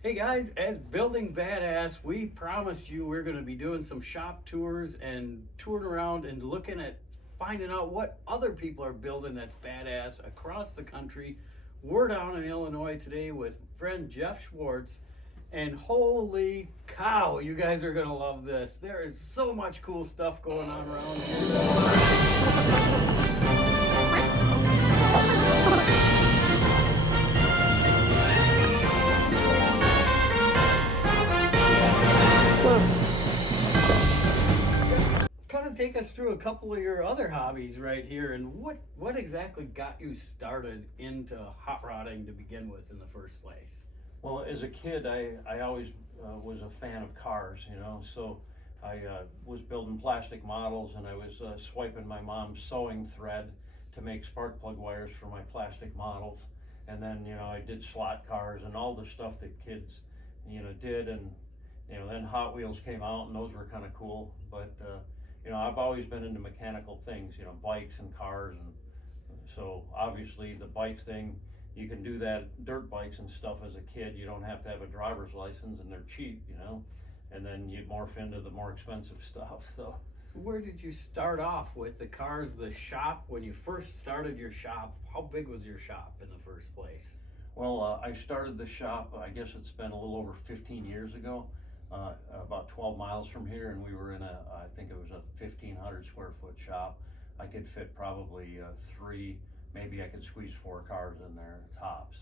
Hey guys, as Building Badass, we promised you we're going to be doing some shop tours and touring around and looking at finding out what other people are building that's badass across the country. We're down in Illinois today with friend Jeff Schwartz, and holy cow, you guys are going to love this. There is so much cool stuff going on around here. Kind of take us through a couple of your other hobbies right here, and what exactly got you started into hot rodding to begin with in the first place? Well, as a kid, I always was a fan of cars, so I was building plastic models, and I was swiping my mom's sewing thread to make spark plug wires for my plastic models. And then, I did slot cars and all the stuff that kids, did. And, then Hot Wheels came out, and those were kind of cool. But, I've always been into mechanical things, bikes and cars. And so obviously the bike thing, you can do that, dirt bikes and stuff as a kid. You don't have to have a driver's license, and they're cheap, and then you morph into the more expensive stuff. So Where did you start off with the cars, the shop? When you first started your shop, how big was your shop in the first place? well, I started the shop, I guess it's been a little over 15 years ago, about 12 miles from here, and we were in I think it was a 1,500 square foot shop. I could fit probably three, maybe I could squeeze four cars in there, tops.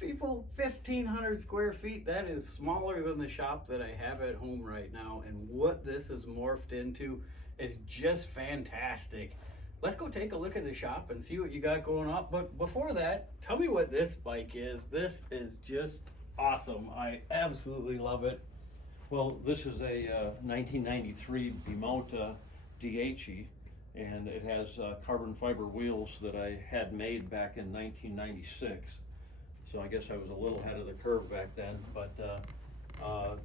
People, 1,500 square feet, that is smaller than the shop that I have at home right now. And what this has morphed into is just fantastic. Let's go take a look at the shop and see what you got going on. But before that, tell me what this bike is. This is just awesome. I absolutely love it. Well, this is a 1993 Bimota DHE, and it has carbon fiber wheels that I had made back in 1996. So I guess I was a little ahead of the curve back then, but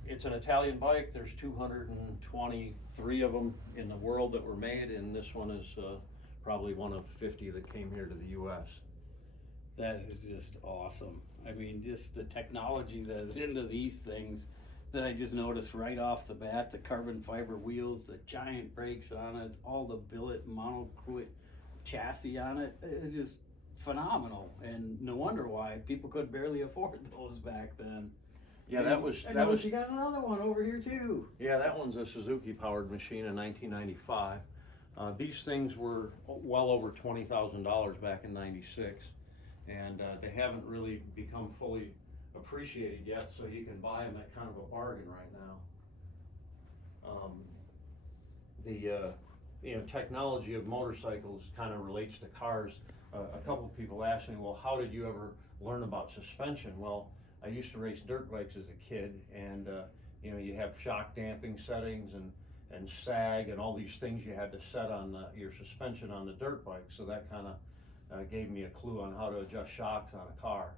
it's an Italian bike. There's 223 of them in the world that were made, and this one is probably one of 50 that came here to the US. That is just awesome. I mean, just the technology that is into these things that I just noticed right off the bat, the carbon fiber wheels, the giant brakes on it, all the billet monocoque chassis on it, it's just phenomenal. And no wonder why people could barely afford those back then. Yeah, And that was you got another one over here too. Yeah, that one's a Suzuki powered machine in 1995. These things were well over $20,000 back in '96, and they haven't really become fully appreciated yet, so you can buy them at kind of a bargain right now. The technology of motorcycles kind of relates to cars. A couple of people asked me, well, how did you ever learn about suspension? Well, I used to race dirt bikes as a kid, and you have shock damping settings and sag and all these things you had to set on your suspension on the dirt bike, so that kind of gave me a clue on how to adjust shocks on a car.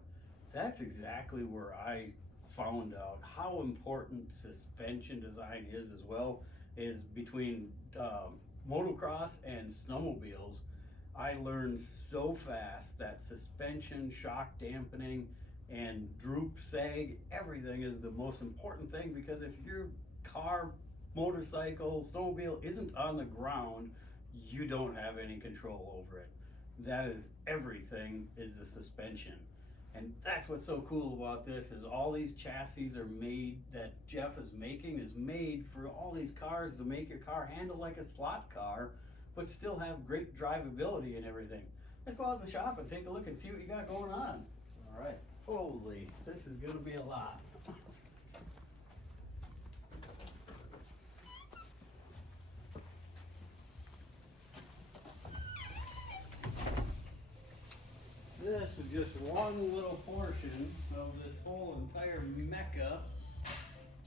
That's exactly where I found out how important suspension design is as well, is between motocross and snowmobiles. I learned so fast that suspension, shock dampening, and droop sag, everything is the most important thing, because if your car, motorcycle, snowmobile isn't on the ground, you don't have any control over it. That is everything, is the suspension. And that's what's so cool about this, is all these chassis are made, that Jeff is making is made for all these cars to make your car handle like a slot car, but still have great drivability and everything. Let's go out to the shop and take a look and see what you got going on. All right. Holy, this is gonna be a lot. This is just one little portion of this whole entire mecca.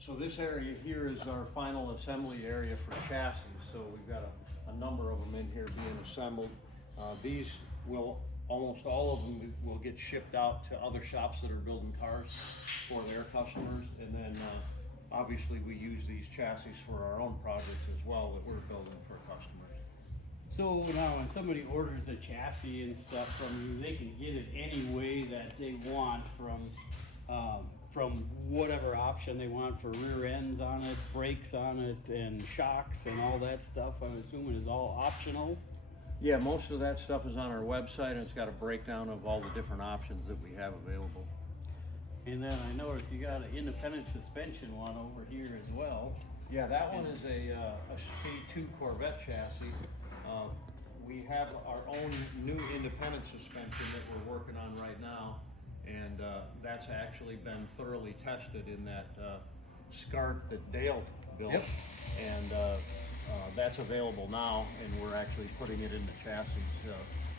So this area here is our final assembly area for chassis. So we've got a number of them in here being assembled. These will, almost all of them will get shipped out to other shops that are building cars for their customers. And then obviously we use these chassis for our own projects as well that we're building for customers. So now when somebody orders a chassis and stuff from you, they can get it any way that they want, from whatever option they want for rear ends on it, brakes on it, and shocks and all that stuff, I'm assuming is all optional. Yeah, most of that stuff is on our website, and it's got a breakdown of all the different options that we have available. And then I noticed you got an independent suspension one over here as well. Yeah, that one is a Speed 2 Corvette chassis. We have our own new independent suspension that we're working on right now, and that's actually been thoroughly tested in that SCART that Dale built. Yep. And that's available now, and we're actually putting it in the chassis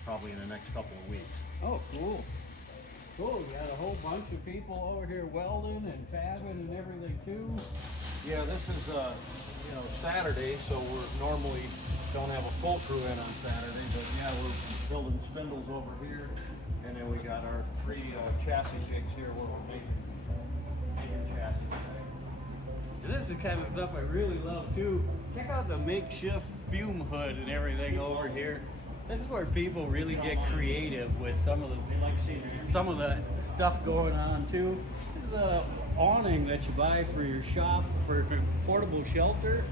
probably in the next couple of weeks. Oh, cool. Cool, we got a whole bunch of people over here welding and fabbing and everything too. Yeah, this is Saturday, so we're normally don't have a full crew in on Saturday, but yeah, we're building spindles over here, and then we got our 3 chassis jigs here where we're making chassis today. And this is the kind of stuff I really love too. Check out the makeshift fume hood and everything over here. This is where people really get creative with some of the stuff going on too. This is a awning that you buy for your shop for portable shelter.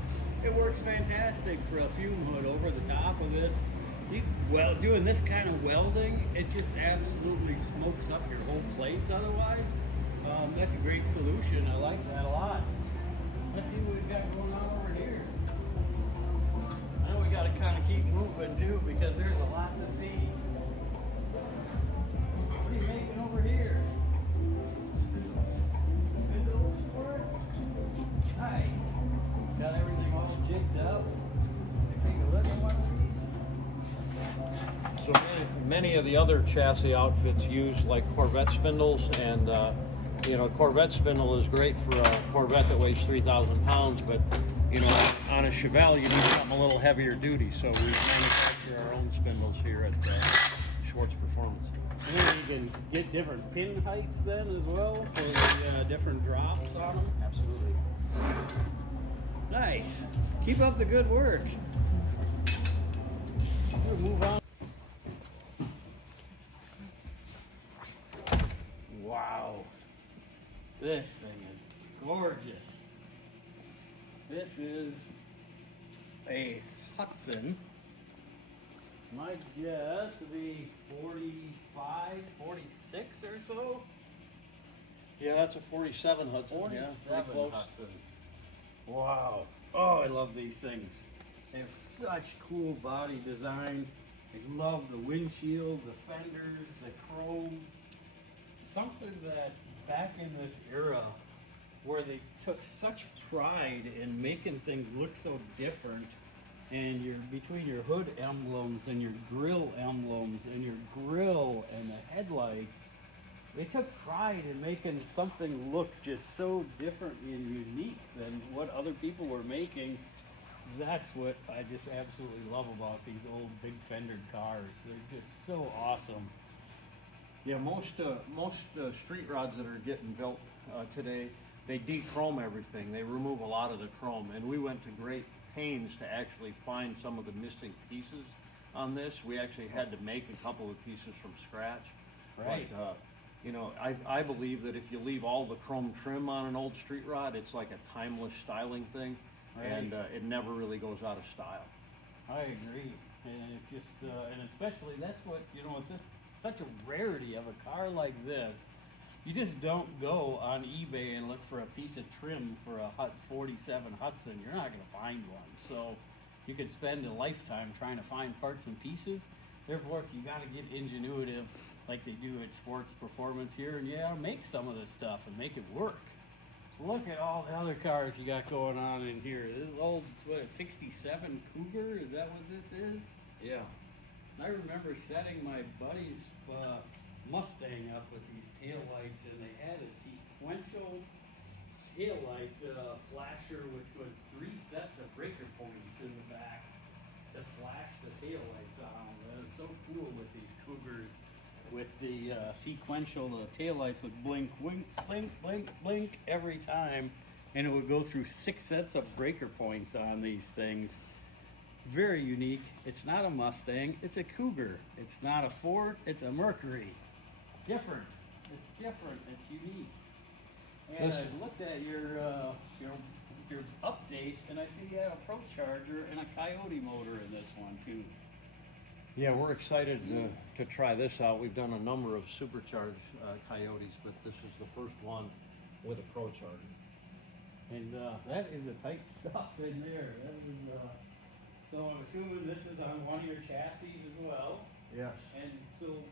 It works fantastic for a fume hood over the top of this. Doing this kind of welding, it just absolutely smokes up your whole place otherwise. That's a great solution. I like that a lot. Let's see what we've got going on over here. I know we got to kind of keep moving too because there's a lot to see. What are you making over here? Spindles for it? Nice. Got everything all jigged up. Take a look at one of these. So many of the other chassis outfits use like Corvette spindles, and Corvette spindle is great for a Corvette that weighs 3,000 pounds, but on a Chevelle you need something a little heavier duty, so we manufacture our own spindles here at Schwartz Performance. And then you can get different pin heights then as well for the different drops on them. Absolutely. Nice. Keep up the good work. We'll move on. Wow. This thing is gorgeous. This is a Hudson. My guess would be 45, 46 or so. Yeah, that's a 47 Hudson. 47 pretty close. Hudson. Wow. Oh, I love these things. They have such cool body design. I love the windshield, the fenders, the chrome. Something that back in this era where they took such pride in making things look so different, and between your hood emblems and your grill emblems and your grill and the headlights, they took pride in making something look just so different and unique than what other people were making. That's what I just absolutely love about these old big fendered cars. They're just so awesome. Yeah, most street rods that are getting built today, they de-chrome everything. They remove a lot of the chrome, and we went to great pains to actually find some of the missing pieces on this. We actually had to make a couple of pieces from scratch. Right. But, I believe that if you leave all the chrome trim on an old street rod, it's like a timeless styling thing, Right. and it never really goes out of style. I agree, and it just and especially that's what with this such a rarity of a car like this, you just don't go on eBay and look for a piece of trim for a 47 Hudson. You're not going to find one, so you could spend a lifetime trying to find parts and pieces. Therefore, you got to get ingenuitive like they do at Schwartz Performance here, and make some of this stuff and make it work. Look at all the other cars you got going on in here. This old, a 67 Cougar? Is that what this is? Yeah. I remember setting my buddy's Mustang up with these taillights, and they had a sequential taillight flasher, which was 3 sets of breaker points in the back to flash the taillights on. It was so cool with these Cougars, with the sequential taillights would blink, blink, blink, blink, blink every time, and it would go through 6 sets of breaker points on these things. Very unique. It's not a Mustang, it's a Cougar. It's not a Ford, it's a Mercury. Different. It's different, it's unique. And This- I looked at your update, and I see you had a Pro Charger and a Coyote motor in this one too. Yeah, we're excited to try this out. We've done a number of supercharged Coyotes, but this is the first one with a Pro Charger. And that is a tight stuff in there. That is, so I'm assuming this is on one of your chassis as well. Yes. And so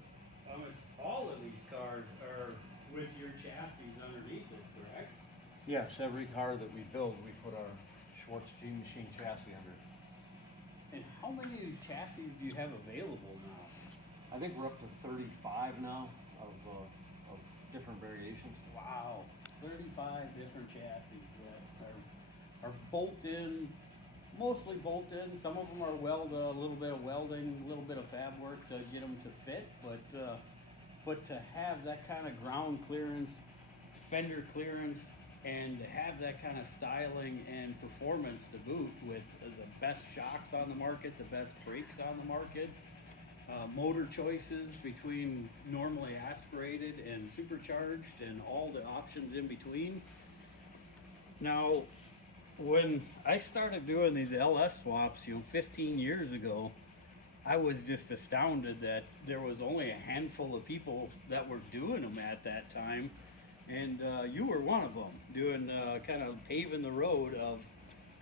all of these cars are with your chassis underneath it, correct? Yes, every car that we build, we put our Schwartz G Machine chassis under. And how many of these chassis do you have available now? I think we're up to 35 now of different variations. Wow, 35 different chassis that are bolt-in, mostly bolt-in. Some of them are a little bit of welding, a little bit of fab work to get them to fit, but to have that kind of ground clearance, fender clearance, and to have that kind of styling and performance to boot with the best shocks on the market, the best brakes on the market, motor choices between normally aspirated and supercharged and all the options in between. Now, when I started doing these LS swaps, 15 years ago, I was just astounded that there was only a handful of people that were doing them at that time. And you were one of them, doing kind of paving the road of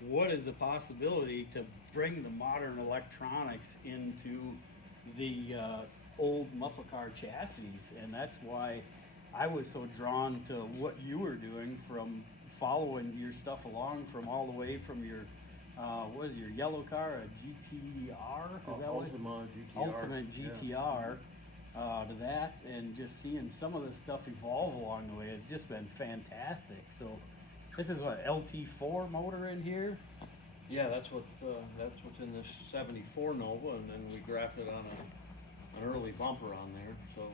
what is the possibility to bring the modern electronics into the old muscle car chassis. And that's why I was so drawn to what you were doing, from following your stuff along from all the way from your, what is your yellow car, a GTR? Is that what it- Ultimate GTR. To that, and just seeing some of the stuff evolve along the way has just been fantastic. So this is what, LT4 motor in here? Yeah, that's what's in this 74 Nova, and then we grafted on an early bumper on there.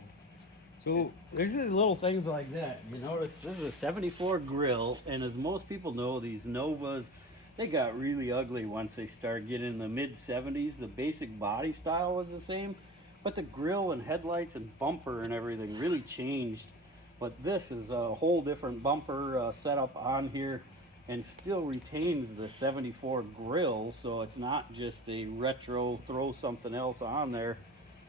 So there's these little things like that. You notice this is a 74 grill, and as most people know, these Novas, they got really ugly once they start getting in the mid 70s. The basic body style was the same, but the grill and headlights and bumper and everything really changed. But this is a whole different bumper setup on here, and still retains the 74 grill, so it's not just a retro throw something else on there.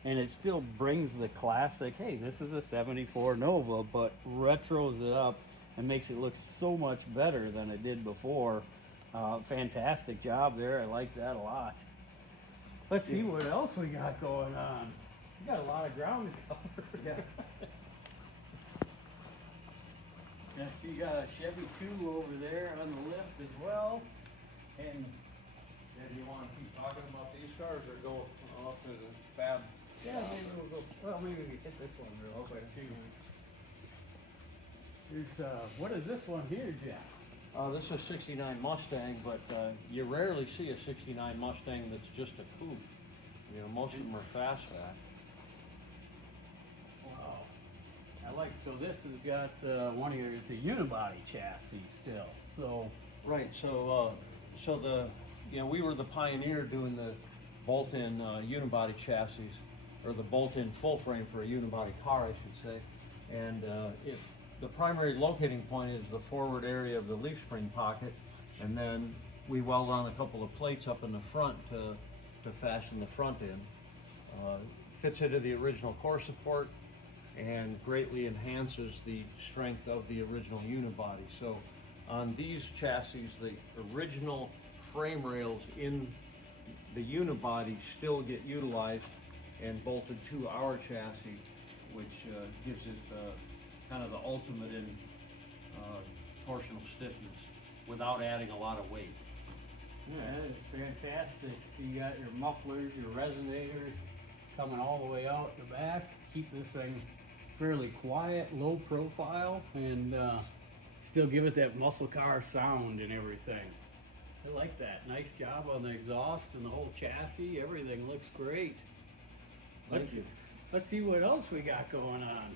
And it still brings the classic, hey, this is a 74 Nova, but retros it up and makes it look so much better than it did before. Fantastic job there. I like that a lot. Let's see what else we got going on. We got a lot of ground to cover. Yeah. Yeah, so you got a Chevy 2 over there on the lift as well. And Do you want to keep talking about these cars or go off to the fab? yeah, maybe we'll go, well, maybe we hit this one real quick too. There's, what is this one here, Jeff? This is a 69 Mustang, but you rarely see a 69 Mustang that's just a coupe. Most of them are fastback. Wow. I like, so this has got one of your, it's a unibody chassis still, so. Right, so we were the pioneer doing the bolt-in unibody chassis, or the bolt-in full frame for a unibody car, I should say. And the primary locating point is the forward area of the leaf spring pocket, and then we weld on a couple of plates up in the front to fasten the front in. Fits into the original core support and greatly enhances the strength of the original unibody. So on these chassis, the original frame rails in the unibody still get utilized and bolted to our chassis, which gives it kind of the ultimate in torsional stiffness without adding a lot of weight. Yeah, that is fantastic. So you got your mufflers, your resonators coming all the way out the back. Keep this thing fairly quiet, low profile, and still give it that muscle car sound and everything. I like that. Nice job on the exhaust and the whole chassis. Everything looks great. Thank you. Let's see what else we got going on.